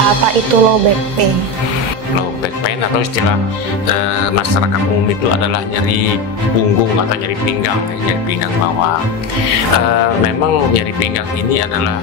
Apa itu low back pain? Low back pain atau istilah masyarakat umum itu adalah nyeri punggung atau nyeri pinggang bawah. Memang nyeri pinggang ini adalah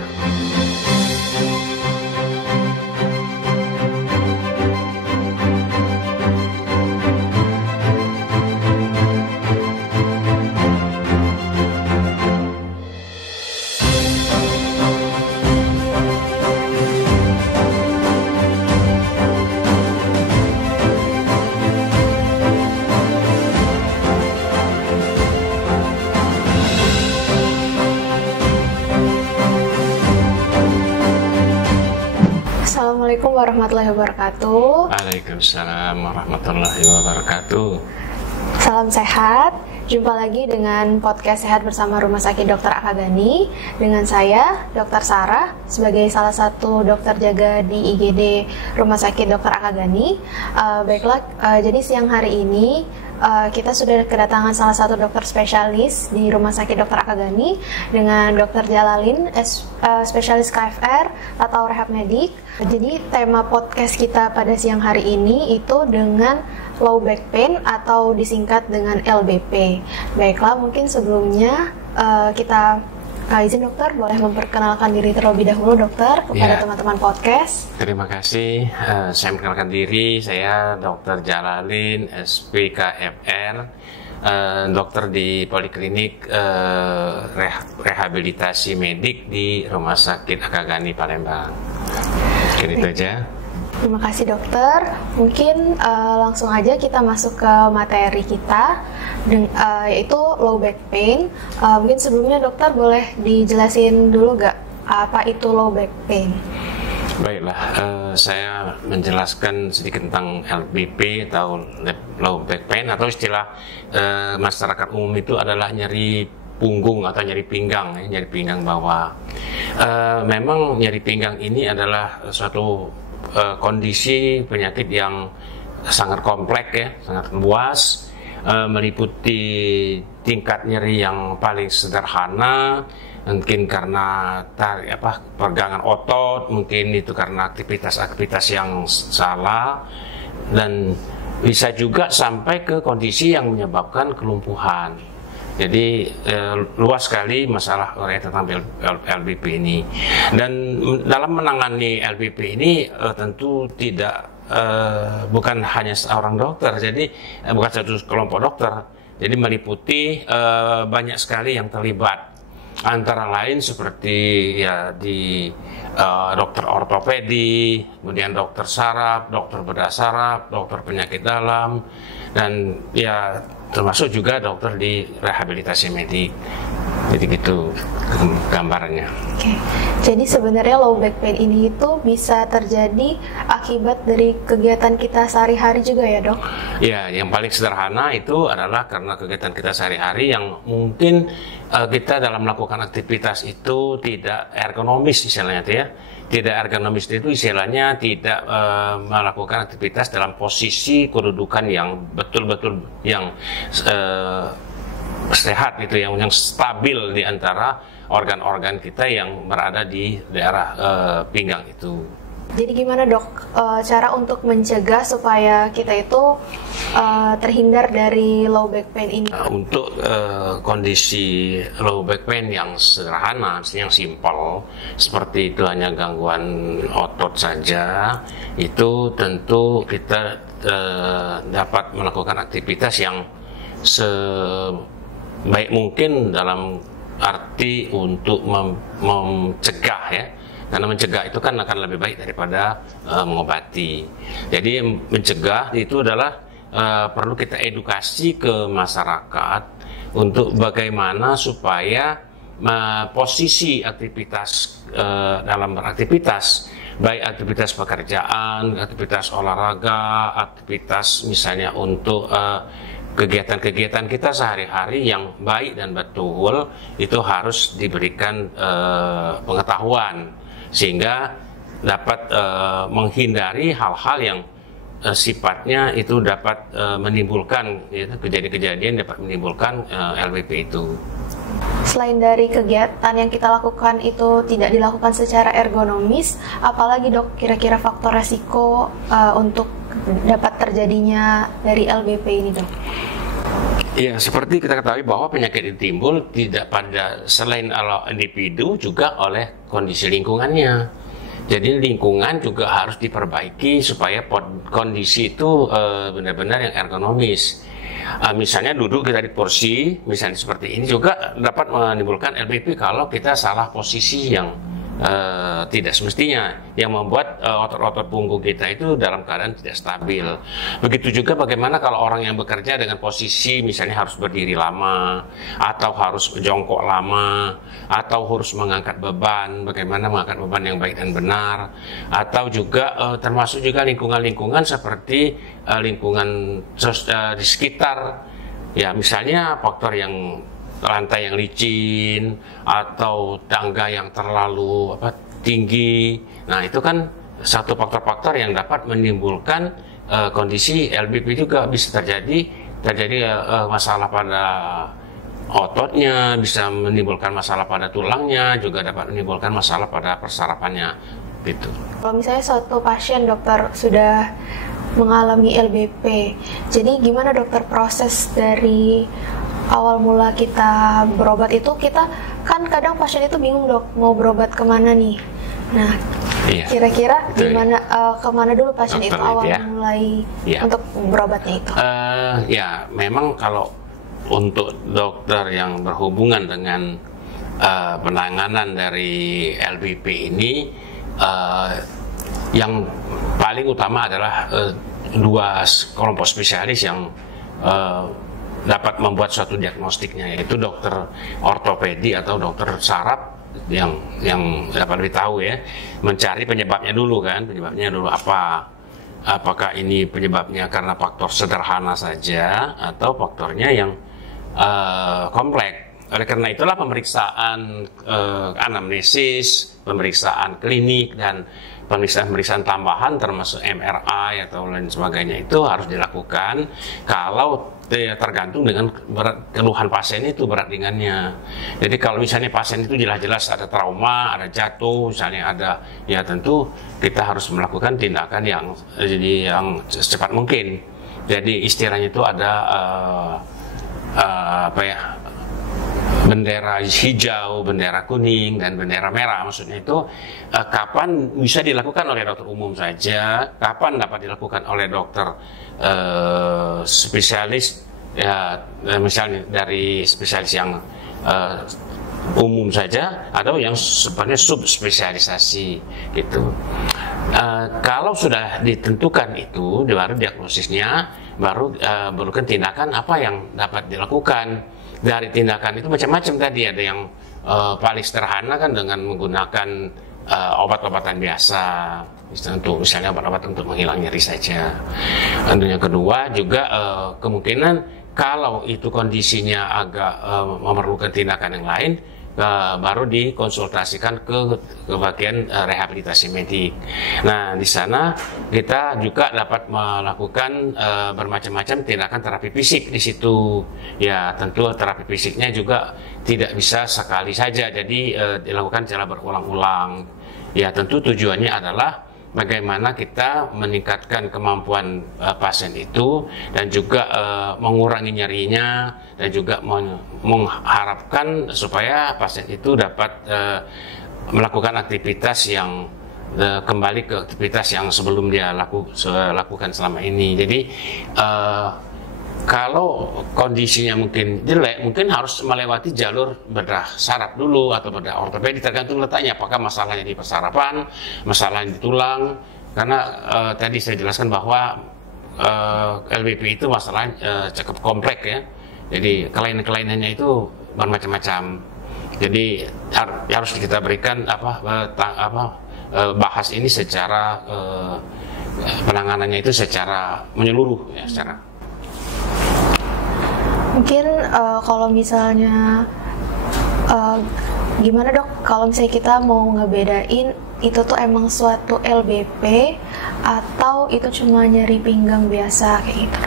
Assalamualaikum warahmatullahi wabarakatuh. Waalaikumsalam warahmatullahi wabarakatuh. Salam sehat. Jumpa lagi dengan podcast Sehat Bersama Rumah Sakit Dr. Akagani. Dengan saya, Dr. Sarah, sebagai salah satu dokter jaga di IGD Rumah Sakit Dr. Akagani. Baiklah, jadi siang hari ini kita sudah kedatangan salah satu dokter spesialis di Rumah Sakit Dr. Akagani dengan Dr. Jalalin, spesialis KFR atau rehab medik. Jadi tema podcast kita pada siang hari ini itu dengan low back pain atau disingkat dengan LBP. Baiklah, mungkin sebelumnya kita izin dokter boleh memperkenalkan diri terlebih dahulu dokter kepada teman-teman podcast. Terima kasih. Saya memperkenalkan diri, saya Dr. Jalalin, SPKFR, dokter di Poliklinik Rehabilitasi Medik di Rumah Sakit Akagani Palembang. Mungkin itu aja. Terima kasih dokter. Mungkin langsung aja kita masuk ke materi kita, yaitu low back pain. Mungkin sebelumnya dokter boleh dijelasin dulu nggak apa itu low back pain? Baiklah, saya menjelaskan sedikit tentang LBP atau low back pain atau istilah masyarakat umum itu adalah nyeri punggung atau nyeri pinggang bawah. Memang nyeri pinggang ini adalah suatu kondisi penyakit yang sangat kompleks ya, sangat luas, meliputi tingkat nyeri yang paling sederhana, mungkin karena pergangan otot, mungkin itu karena aktivitas yang salah, dan bisa juga sampai ke kondisi yang menyebabkan kelumpuhan. Jadi luas sekali masalah tentang LBP ini. Dan dalam menangani LBP ini tentu bukan hanya seorang dokter, jadi bukan satu kelompok dokter. Jadi meliputi banyak sekali yang terlibat. Antara lain seperti di dokter ortopedi, kemudian dokter saraf, dokter bedah saraf, dokter penyakit dalam, dan termasuk juga dokter di rehabilitasi medik. Jadi gitu gambarannya. Oke. Jadi sebenarnya low back pain ini itu bisa terjadi akibat dari kegiatan kita sehari-hari juga ya dok? Ya, yang paling sederhana itu adalah karena kegiatan kita sehari-hari yang mungkin kita dalam melakukan aktivitas itu tidak ergonomis istilahnya ya. Tidak ergonomis itu istilahnya tidak melakukan aktivitas dalam posisi kedudukan yang betul-betul yang sehat gitu, yang stabil di antara organ-organ kita yang berada di daerah pinggang itu. Jadi gimana dok cara untuk mencegah supaya kita itu terhindar dari low back pain ini? Untuk kondisi low back pain yang sederhana, yang simpel, seperti itu hanya gangguan otot saja, itu tentu kita dapat melakukan aktivitas yang sebaik mungkin dalam arti untuk mencegah ya. Karena mencegah itu kan akan lebih baik daripada mengobati. Jadi mencegah itu adalah perlu kita edukasi ke masyarakat untuk bagaimana supaya posisi aktivitas dalam beraktivitas, baik aktivitas pekerjaan, aktivitas olahraga, aktivitas misalnya untuk kegiatan-kegiatan kita sehari-hari yang baik dan betul, itu harus diberikan pengetahuan sehingga dapat menghindari hal-hal yang sifatnya itu dapat menimbulkan kejadian-kejadian dapat menimbulkan LBP itu. selain dari kegiatan yang kita lakukan itu tidak dilakukan secara ergonomis, apalagi dok kira-kira faktor resiko untuk dapat terjadinya dari LBP ini dok? Ya, seperti kita ketahui bahwa penyakit itu timbul tidak pada selain individu juga oleh kondisi lingkungannya. Jadi lingkungan juga harus diperbaiki supaya kondisi itu benar-benar yang ergonomis. Misalnya duduk kita di kursi, misalnya seperti ini juga dapat menimbulkan LBP kalau kita salah posisi yang tidak semestinya, yang membuat otot-otot punggung kita itu dalam keadaan tidak stabil. Begitu juga bagaimana kalau orang yang bekerja dengan posisi misalnya harus berdiri lama, atau harus jongkok lama, atau harus mengangkat beban, bagaimana mengangkat beban yang baik dan benar, atau juga termasuk juga lingkungan-lingkungan seperti lingkungan di sekitar, ya misalnya faktor yang lantai yang licin atau tangga yang terlalu tinggi. Nah, itu kan satu faktor-faktor yang dapat menimbulkan kondisi LBP juga. Bisa terjadi masalah pada ototnya, bisa menimbulkan masalah pada tulangnya, juga dapat menimbulkan masalah pada persarapannya gitu. Kalau misalnya suatu pasien dokter sudah mengalami LBP, jadi gimana dokter proses dari awal mula kita berobat itu? Kita kan kadang pasien itu bingung dok, mau berobat kemana nih. Nah, kira-kira gimana, kemana dulu pasien itu awal mulai untuk berobatnya itu? Ya, memang kalau untuk dokter yang berhubungan dengan penanganan dari LBP ini, yang paling utama adalah dua kelompok spesialis yang dapat membuat suatu diagnostiknya, yaitu dokter ortopedi atau dokter saraf yang dapat ditahu ya, mencari penyebabnya dulu kan, penyebabnya dulu apakah ini penyebabnya karena faktor sederhana saja atau faktornya yang kompleks. Oleh karena itulah pemeriksaan anamnesis, pemeriksaan klinik dan pemeriksaan tambahan termasuk MRI atau lain sebagainya itu harus dilakukan kalau tergantung dengan keluhan pasien itu, berat ringannya. Jadi kalau misalnya pasien itu jelas-jelas ada trauma, ada jatuh, misalnya ada, ya tentu kita harus melakukan tindakan yang secepat mungkin. Jadi istilahnya itu ada bendera hijau, bendera kuning, dan bendera merah. Maksudnya itu kapan bisa dilakukan oleh dokter umum saja, kapan dapat dilakukan oleh dokter spesialis, ya misalnya dari spesialis yang umum saja, atau yang sebenarnya subspesialisasi gitu. Kalau sudah ditentukan itu, baru diagnosisnya, baru berikan tindakan apa yang dapat dilakukan. Dari tindakan itu macam-macam tadi, ada yang paling sederhana kan dengan menggunakan obat-obatan biasa, misalnya obat-obat untuk menghilang nyeri saja. Dan yang kedua juga kemungkinan kalau itu kondisinya agak memerlukan tindakan yang lain, baru dikonsultasikan ke bagian rehabilitasi medik. Nah, di sana kita juga dapat melakukan bermacam-macam tindakan terapi fisik di situ. Ya, tentu terapi fisiknya juga tidak bisa sekali saja, jadi dilakukan secara berulang-ulang. Ya, tentu tujuannya adalah bagaimana kita meningkatkan kemampuan pasien itu, dan juga mengurangi nyerinya, dan juga mengharapkan supaya pasien itu dapat melakukan aktivitas yang kembali ke aktivitas yang sebelum dia lakukan selama ini. Jadi kalau kondisinya mungkin jelek, mungkin harus melewati jalur bedah saraf dulu atau bedah ortopedi, tergantung letaknya, apakah masalahnya di persarapan, masalahnya di tulang. Karena tadi saya jelaskan bahwa LBP itu masalahnya cukup kompleks ya. Jadi kelainan-kelainannya itu bermacam-macam. Jadi harus kita berikan bahas ini secara penanganannya itu secara menyeluruh ya, secara. Mungkin kalau misalnya gimana dok, kalau misalnya kita mau ngebedain itu tuh emang suatu LBP atau itu cuma nyeri pinggang biasa kayak gitu?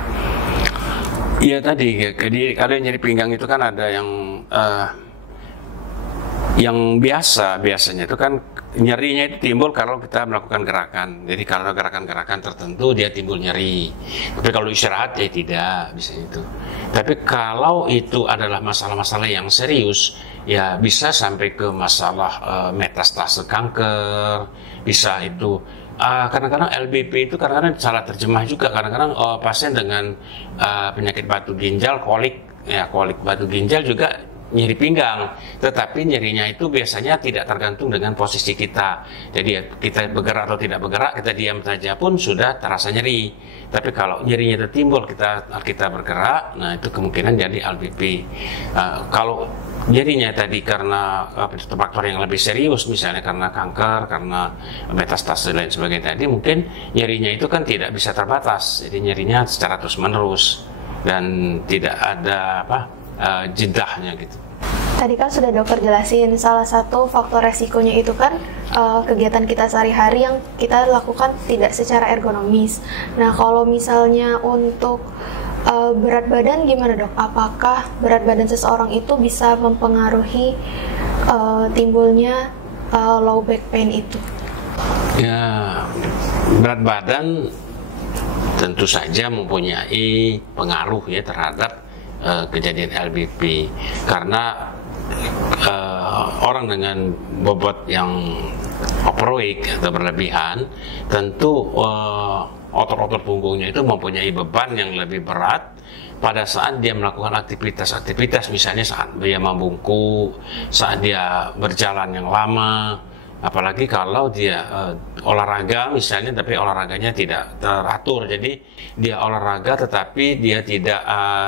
Iya tadi, jadi kalau nyeri pinggang itu kan ada yang Yang biasanya itu kan nyerinya itu timbul kalau kita melakukan gerakan. Jadi kalau gerakan-gerakan tertentu dia timbul nyeri. Tapi kalau istirahat ya tidak bisa itu. Tapi kalau itu adalah masalah-masalah yang serius, ya bisa sampai ke masalah metastase kanker, bisa itu. Kadang-kadang LBP itu kadang-kadang salah terjemah juga. Kadang-kadang pasien dengan penyakit batu ginjal, kolik batu ginjal juga nyeri pinggang, tetapi nyerinya itu biasanya tidak tergantung dengan posisi kita. Jadi kita bergerak atau tidak bergerak, kita diam saja pun sudah terasa nyeri. Tapi kalau nyerinya itu timbul kita bergerak, nah itu kemungkinan jadi LBP. Kalau nyerinya tadi karena faktor yang lebih serius, misalnya karena kanker, karena metastase dan lain sebagainya tadi, mungkin nyerinya itu kan tidak bisa terbatas. Jadi nyerinya secara terus-menerus dan tidak ada jedahnya gitu. Tadi kan sudah dokter jelasin salah satu faktor resikonya itu kan kegiatan kita sehari-hari yang kita lakukan tidak secara ergonomis. Nah kalau misalnya untuk berat badan gimana dok? Apakah berat badan seseorang itu bisa mempengaruhi timbulnya low back pain itu? Ya, berat badan tentu saja mempunyai pengaruh ya terhadap kejadian LBP, karena orang dengan bobot yang overweight atau berlebihan tentu otot-otot punggungnya itu mempunyai beban yang lebih berat pada saat dia melakukan aktivitas, misalnya saat dia membungkuk, saat dia berjalan yang lama. Apalagi kalau dia olahraga misalnya, tapi olahraganya tidak teratur, jadi dia olahraga tetapi dia tidak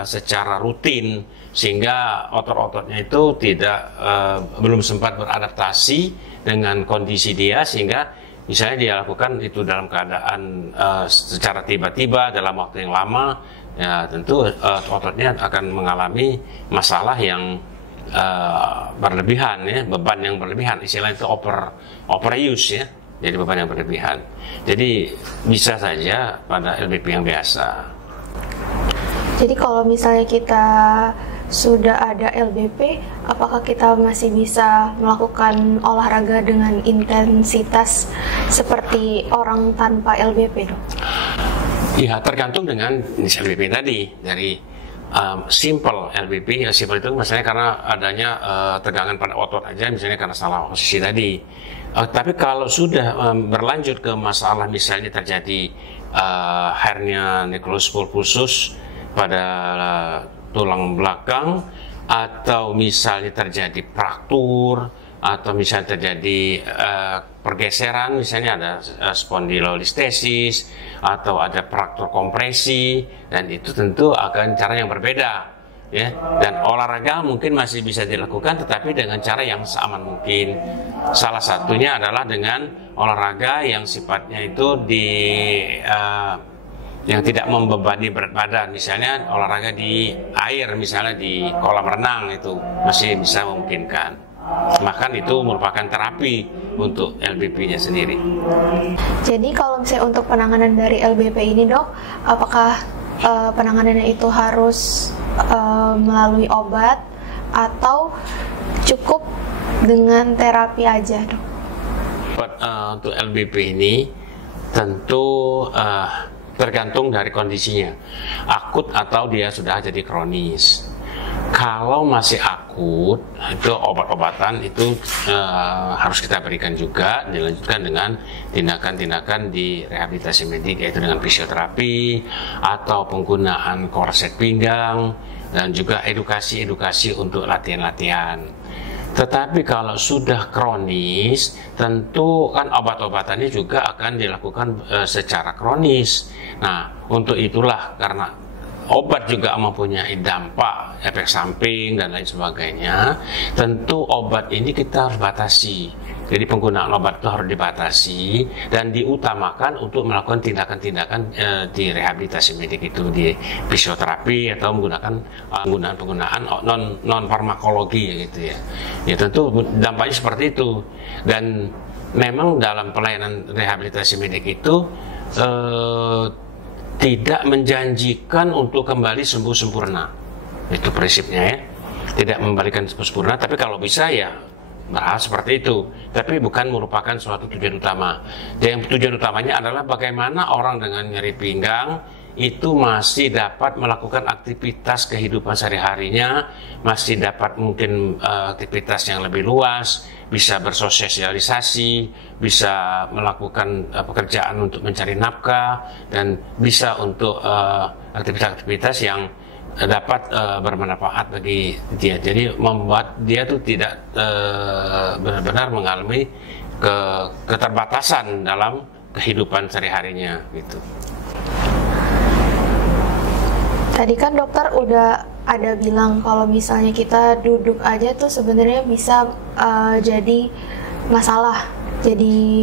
secara rutin, sehingga otot-ototnya itu belum sempat beradaptasi dengan kondisi dia, sehingga misalnya dia lakukan itu dalam keadaan secara tiba-tiba dalam waktu yang lama, ya tentu ototnya akan mengalami masalah yang berlebihan ya, beban yang berlebihan, istilah itu overuse ya, jadi beban yang berlebihan. Jadi bisa saja pada LBP yang biasa. Jadi kalau misalnya kita sudah ada LBP, apakah kita masih bisa melakukan olahraga dengan intensitas seperti orang tanpa LBP dok? Ya tergantung dengan jenis LBP tadi. Dari simple LBP, ya simple itu misalnya karena adanya tegangan pada otot aja, misalnya karena salah posisi tadi. Tapi kalau sudah berlanjut ke masalah misalnya terjadi hernia necrosis pulposus pada tulang belakang, atau misalnya terjadi fraktur, atau misalnya terjadi pergeseran, misalnya ada spondylolistesis atau ada fraktur kompresi, dan itu tentu akan cara yang berbeda ya. Dan olahraga mungkin masih bisa dilakukan tetapi dengan cara yang seaman mungkin. Salah satunya adalah dengan olahraga yang sifatnya itu yang tidak membebani berat badan, misalnya olahraga di air, misalnya di kolam renang, itu masih bisa memungkinkan. Bahkan itu merupakan terapi untuk LBP-nya sendiri. Jadi kalau misalnya untuk penanganan dari LBP ini dok, apakah penanganannya itu harus melalui obat atau cukup dengan terapi aja dok? Untuk LBP ini tentu tergantung dari kondisinya, akut atau dia sudah jadi kronis. Kalau masih akut, itu obat-obatan itu harus kita berikan juga, dilanjutkan dengan tindakan-tindakan di rehabilitasi medik, yaitu dengan fisioterapi atau penggunaan korset pinggang, dan juga edukasi untuk latihan-latihan. Tetapi kalau sudah kronis, tentu kan obat-obatannya juga akan dilakukan secara kronis. Nah, untuk itulah, karena obat juga mempunyai dampak, efek samping dan lain sebagainya, tentu obat ini kita harus batasi. Jadi penggunaan obat itu harus dibatasi dan diutamakan untuk melakukan tindakan-tindakan di rehabilitasi medik, itu di fisioterapi atau menggunakan penggunaan non farmakologi gitu ya. Ya tentu dampaknya seperti itu. Dan memang dalam pelayanan rehabilitasi medik itu tidak menjanjikan untuk kembali sembuh sempurna. Itu prinsipnya ya. Tidak membalikan sembuh sempurna, tapi kalau bisa ya berharap seperti itu, tapi bukan merupakan suatu tujuan utama. Yang tujuan utamanya adalah bagaimana orang dengan nyeri pinggang itu masih dapat melakukan aktivitas kehidupan sehari-harinya, masih dapat mungkin aktivitas yang lebih luas, bisa bersosialisasi, bisa melakukan pekerjaan untuk mencari nafkah, dan bisa untuk aktivitas-aktivitas yang dapat bermanfaat bagi dia. Jadi membuat dia tuh tidak benar-benar mengalami keterbatasan dalam kehidupan sehari-harinya gitu. Tadi kan dokter udah ada bilang kalau misalnya kita duduk aja tuh sebenarnya bisa jadi masalah,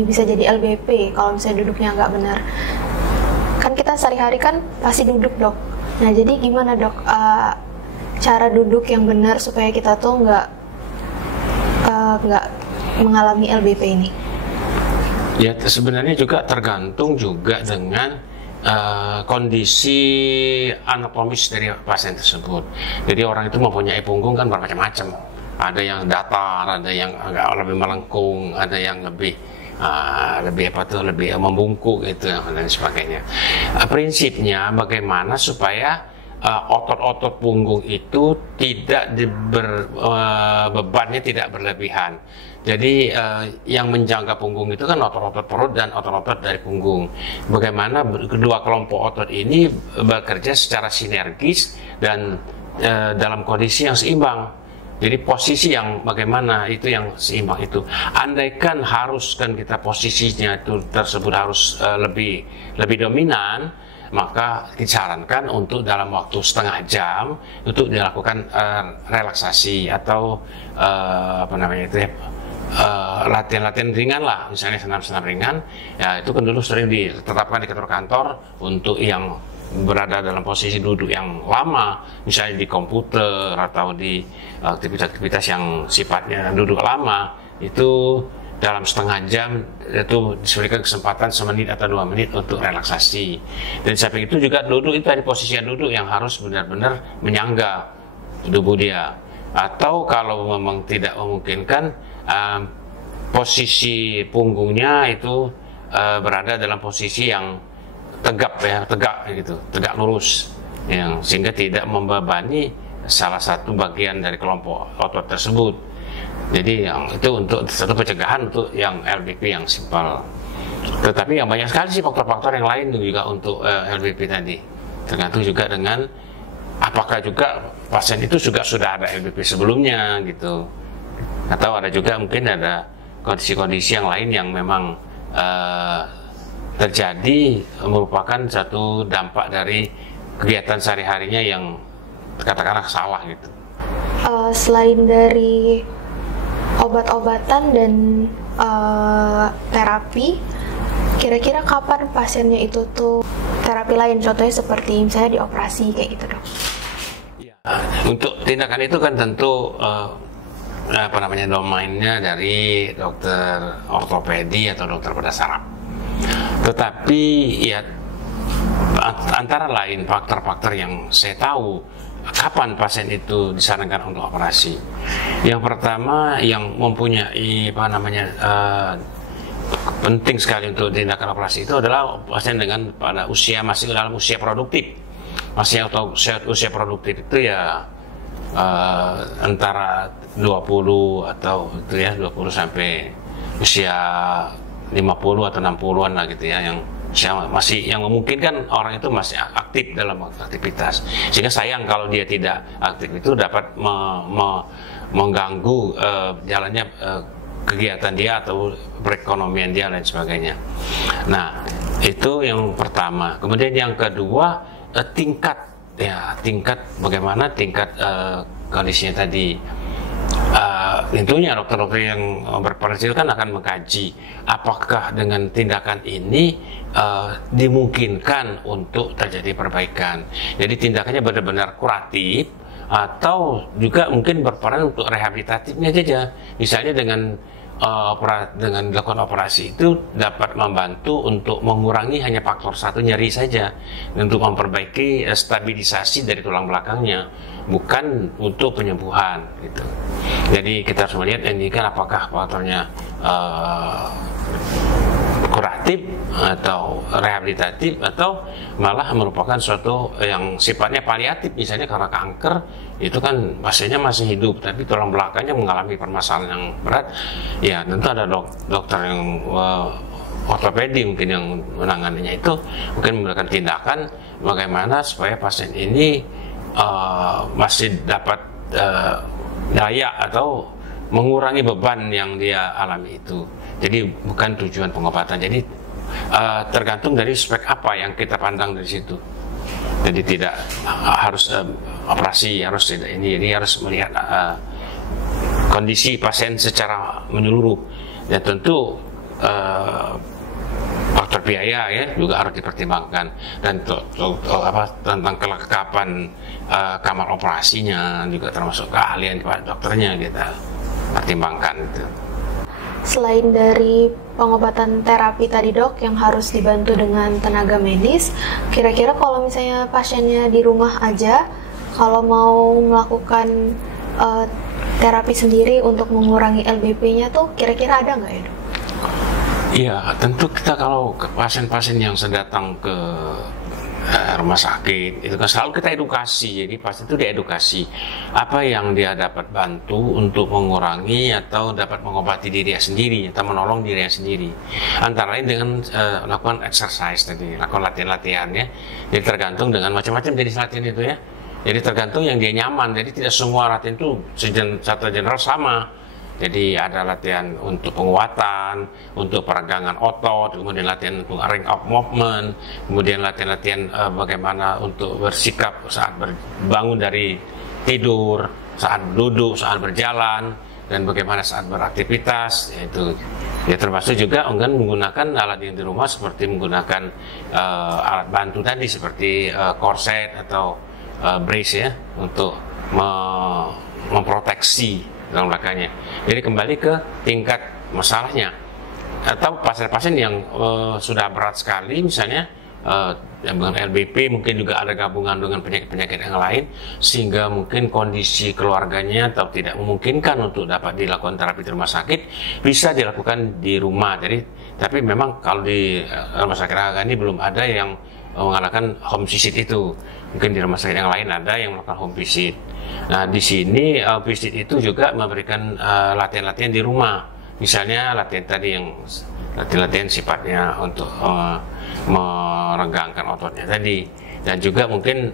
bisa jadi LBP kalau misalnya duduknya nggak benar. Kan kita sehari-hari kan pasti duduk, dok. Nah, jadi gimana, dok, cara duduk yang benar supaya kita tuh nggak mengalami LBP ini? Ya, sebenarnya juga tergantung juga dengan kondisi anatomis dari pasien tersebut. Jadi orang itu mempunyai punggung kan bermacam-macam. Ada yang datar, ada yang agak lebih melengkung, ada yang lebih membungkuk gitu dan sebagainya. Prinsipnya bagaimana supaya otot-otot punggung itu tidak bebannya tidak berlebihan. Jadi yang menjaga punggung itu kan otot-otot perut dan otot-otot dari punggung. Bagaimana kedua kelompok otot ini bekerja secara sinergis dan dalam kondisi yang seimbang. Jadi posisi yang bagaimana itu yang seimbang itu. Andaikan harus kan kita posisinya itu tersebut harus lebih dominan, maka disarankan untuk dalam waktu setengah jam untuk dilakukan relaksasi atau latihan-latihan ringan lah, misalnya senam-senam ringan. Ya itu kan dulu sering ditetapkan di kantor-kantor untuk yang berada dalam posisi duduk yang lama, misalnya di komputer atau di aktivitas-aktivitas yang sifatnya duduk lama, itu dalam setengah jam itu diberikan kesempatan 1 menit atau 2 menit untuk relaksasi. Dan samping itu juga duduk itu ada posisi duduk yang harus benar-benar menyangga tubuh dia. Atau kalau memang tidak memungkinkan, posisi punggungnya itu berada dalam posisi yang tegak gitu, tegak lurus, yang sehingga tidak membebani salah satu bagian dari kelompok otot tersebut. Jadi yang itu untuk satu pencegahan untuk yang LBP yang simpel. Tetapi yang banyak sekali sih faktor-faktor yang lain juga untuk LBP tadi. Tergantung juga dengan apakah juga pasien itu juga sudah ada LBP sebelumnya gitu, atau ada juga mungkin ada kondisi-kondisi yang lain yang memang terjadi merupakan satu dampak dari kegiatan sehari-harinya yang katakanlah salah gitu. Selain dari obat-obatan dan terapi, kira-kira kapan pasiennya itu tuh terapi lain, contohnya seperti misalnya dioperasi kayak gitu, dok? Ya, untuk tindakan itu kan tentu domainnya dari dokter ortopedi atau dokter bedah saraf. Tetapi ya antara lain faktor-faktor yang saya tahu kapan pasien itu disarankan untuk operasi. Yang pertama yang mempunyai penting sekali untuk tindakan operasi itu adalah pasien dengan pada usia masih dalam usia produktif. Masih atau usia produktif itu ya antara 20 atau itu ya 20 sampai usia 50 atau 60-an lah gitu ya, yang masih yang memungkinkan orang itu masih aktif dalam aktivitas, sehingga sayang kalau dia tidak aktif itu dapat mengganggu jalannya kegiatan dia atau perekonomian dia dan sebagainya. Nah itu yang pertama. Kemudian yang kedua tingkat bagaimana tingkat kondisinya tadi. Tentunya dokter-dokter yang berpensiun kan akan mengkaji apakah dengan tindakan ini dimungkinkan untuk terjadi perbaikan. Jadi tindakannya benar-benar kuratif atau juga mungkin berperan untuk rehabilitatifnya saja. Misalnya dengan dengan dilakukan operasi itu dapat membantu untuk mengurangi hanya faktor satu, nyeri saja, untuk memperbaiki stabilisasi dari tulang belakangnya, bukan untuk penyembuhan gitu. Jadi kita harus melihat ini kan apakah faktornya kuratif atau rehabilitatif atau malah merupakan suatu yang sifatnya paliatif. Misalnya karena kanker itu kan pasiennya masih hidup tapi tulang belakangnya mengalami permasalahan yang berat, ya tentu ada dokter yang ortopedi mungkin yang menanganinya, itu mungkin memberikan tindakan bagaimana supaya pasien ini masih dapat daya atau mengurangi beban yang dia alami itu. Jadi bukan tujuan pengobatan. Jadi tergantung dari spek apa yang kita pandang dari situ. Jadi tidak harus operasi, harus ini harus melihat kondisi pasien secara menyeluruh. Dan tentu faktor biaya ya juga harus dipertimbangkan, dan tentang kelengkapan kamar operasinya juga termasuk keahlian dokternya kita pertimbangkan itu. Selain dari pengobatan terapi tadi dok yang harus dibantu dengan tenaga medis, kira-kira kalau misalnya pasiennya di rumah aja, kalau mau melakukan terapi sendiri untuk mengurangi LBP-nya tuh kira-kira ada nggak ya dok? Iya, tentu kita kalau ke pasien-pasien yang datang ke rumah sakit itu kan selalu kita edukasi. Jadi pasien itu diedukasi apa yang dia dapat bantu untuk mengurangi atau dapat mengobati dirinya sendiri atau menolong dirinya sendiri, antara lain dengan melakukan exercise tadi, lakukan latihan-latihan ya. Jadi tergantung dengan macam-macam jenis latihan itu ya. Jadi tergantung yang dia nyaman. Jadi tidak semua latihan itu secara general sama. Jadi ada latihan untuk penguatan, untuk peregangan otot, kemudian latihan untuk range of movement, kemudian latihan-latihan bagaimana untuk bersikap saat bangun dari tidur, saat duduk, saat berjalan, dan bagaimana saat beraktivitas. Itu ya termasuk juga menggunakan alat yang di rumah seperti menggunakan alat bantu tadi seperti korset atau brace ya untuk memproteksi tulang belakangnya. Jadi kembali ke tingkat masalahnya, atau pasien-pasien yang sudah berat sekali misalnya dengan LBP, mungkin juga ada gabungan dengan penyakit-penyakit yang lain sehingga mungkin kondisi keluarganya atau tidak memungkinkan untuk dapat dilakukan terapi di rumah sakit, bisa dilakukan di rumah. Jadi tapi memang kalau di rumah sakit Ahagani belum ada yang mengadakan home visit itu. Mungkin di rumah sakit yang lain ada yang melakukan home visit. Nah di sini visit itu juga memberikan latihan-latihan di rumah. Misalnya latihan tadi yang latihan sifatnya untuk meregangkan ototnya tadi, dan juga mungkin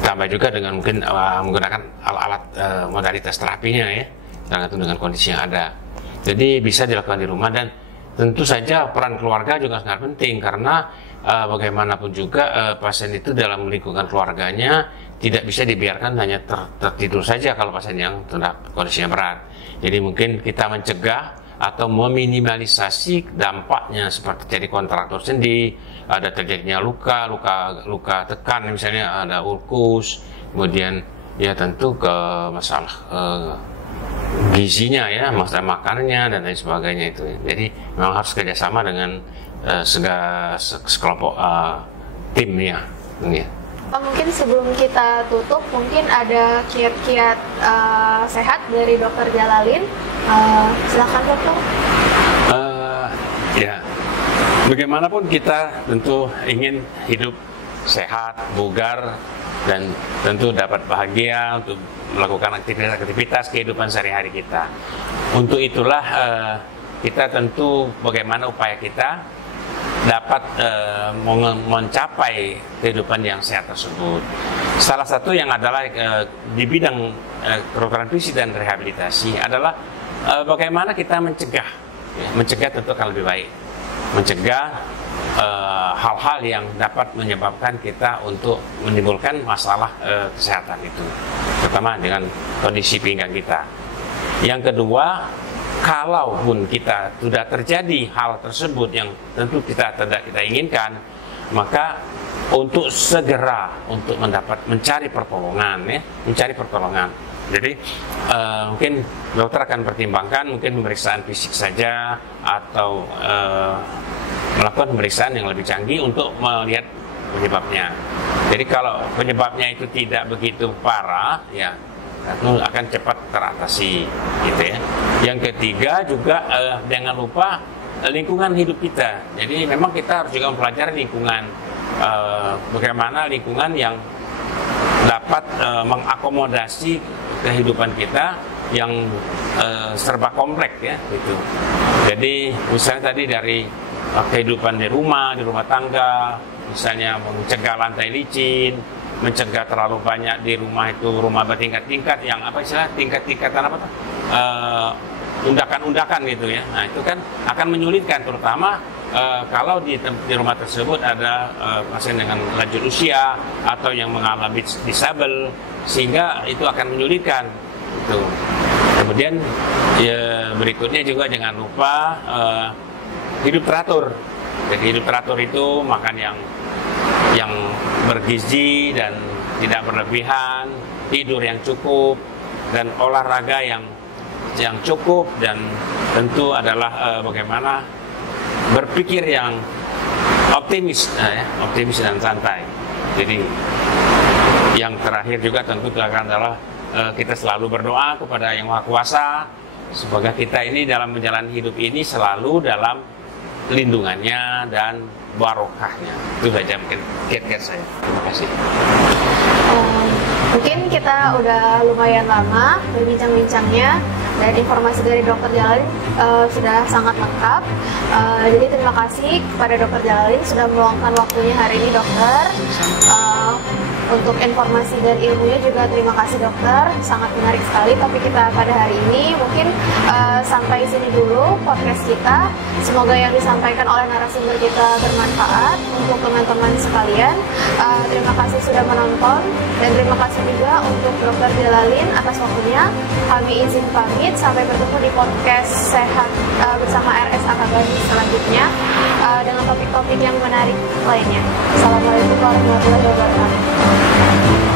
ditambah juga dengan mungkin menggunakan alat-alat modalitas terapinya ya, tergantung dengan kondisi yang ada. Jadi bisa dilakukan di rumah, dan tentu saja peran keluarga juga sangat penting karena bagaimanapun juga pasien itu dalam lingkungan keluarganya tidak bisa dibiarkan hanya tertidur saja kalau pasien yang kondisinya berat. Jadi mungkin kita mencegah atau meminimalisasi dampaknya seperti jadi kontraktur sendi, ada terjadinya luka tekan misalnya, ada ulkus, kemudian ya tentu ke masalah gizinya ya, masalah makanannya dan lain sebagainya itu. Jadi memang harus kerjasama dengan sekelompok tim ya. Mungkin sebelum kita tutup, mungkin ada kiat-kiat sehat dari Dokter Jalalin. Silakan dokter. Ya, bagaimanapun kita tentu ingin hidup sehat, bugar, dan tentu dapat bahagia untuk melakukan aktivitas kehidupan sehari-hari kita. Untuk itulah kita tentu bagaimana upaya kita dapat mencapai kehidupan yang sehat tersebut. Salah satu yang adalah di bidang kedokteran fisik dan rehabilitasi adalah bagaimana kita mencegah tentu akan lebih baik, mencegah hal-hal yang dapat menyebabkan kita untuk menimbulkan masalah kesehatan itu, terutama dengan kondisi pinggang kita. Yang kedua, kalaupun kita sudah terjadi hal tersebut yang tentu kita tidak kita inginkan, maka untuk segera untuk mencari pertolongan ya, mencari pertolongan. Jadi mungkin dokter akan pertimbangkan mungkin pemeriksaan fisik saja atau melakukan pemeriksaan yang lebih canggih untuk melihat penyebabnya. Jadi kalau penyebabnya itu tidak begitu parah, ya itu akan cepat teratasi, gitu ya. Yang ketiga juga jangan lupa lingkungan hidup kita. Jadi memang kita harus juga mempelajari lingkungan, bagaimana lingkungan yang dapat mengakomodasi kehidupan kita yang serba kompleks ya, gitu. Jadi misalnya tadi dari kehidupan di rumah tangga, misalnya mencegah lantai licin, mencegah terlalu banyak di rumah itu rumah bertingkat-tingkat yang apa istilah tingkat-tingkatan apa tuh? Undakan-undakan gitu ya. Nah itu kan akan menyulitkan, terutama kalau di rumah tersebut ada pasien dengan lanjut usia atau yang mengalami disabel, sehingga itu akan menyulitkan. Gitu. Kemudian ya, berikutnya juga jangan lupa hidup teratur. Jadi hidup teratur itu makan yang bergizi dan tidak berlebihan, tidur yang cukup, dan olahraga yang cukup, dan tentu adalah bagaimana berpikir yang optimis, optimis dan santai. Jadi yang terakhir juga tentu adalah kita selalu berdoa kepada Yang Maha Kuasa semoga kita ini dalam menjalani hidup ini selalu dalam lindungannya dan barokahnya. Itu saja mungkin kiat-kiat saya. Terima kasih. Mungkin kita udah lumayan lama berbincang-bincangnya, dan informasi dari Dokter Djallalin sudah sangat lengkap. Jadi terima kasih kepada Dokter Djallalin sudah meluangkan waktunya hari ini, dokter. Untuk informasi dan ilmunya juga terima kasih dokter, sangat menarik sekali topik kita pada hari ini. Mungkin sampai sini dulu podcast kita. Semoga yang disampaikan oleh narasumber kita bermanfaat untuk teman-teman sekalian. Terima kasih sudah menonton, dan terima kasih juga untuk Dokter Djallalin atas waktunya. Kami izin pamit, sampai bertemu di podcast Sehat bersama RS Akabani selanjutnya dengan topik-topik yang menarik lainnya. Assalamualaikum warahmatullahi wabarakatuh.